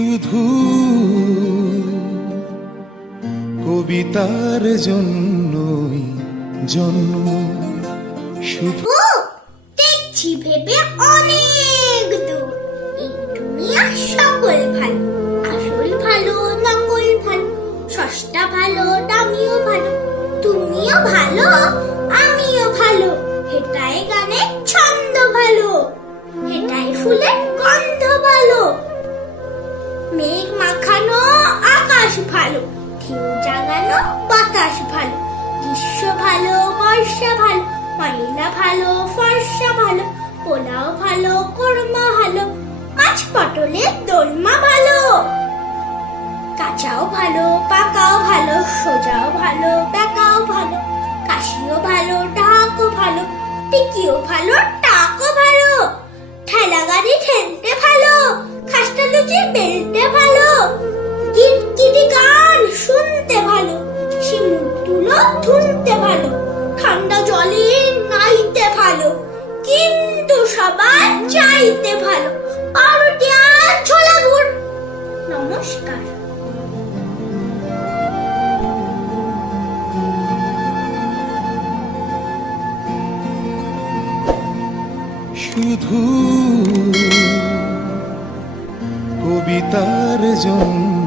শুধু কবিতার জন্যই জন্ম শুধু দেখছি ভেবে অনেক দূর। একটু নিয়ে মেঘ মাখানো, আকাশ ভালো, ঢেউ জাগানো, বাতাস ভালো, গ্রীষ্ম ভালো, বর্ষা ভালো, ময়লা ভালো, ফর্সা ভালো, পোলাও ভালো, কোরমা ভালো, মাছ পটলের দোলমা ভালো। কাঁচাও ভালো, পাকাও ভালো, সোজাও ভালো, বেকাও ভালো, কাশিও ভালো ঢাকও ভালো, টিকিও ভালো, টাকও ভালো ঠেলা গাড়ি ঠেলতে ভালো খাস্তা লুচি বেলতে ভালো। ঠান্ডা জলে নাইতে ভালো। কিন্তু সবার চাইতে ভালো। পাউরুটি আর ছোলা গুড়। নমস্কার। শুধু কবিতার জন্য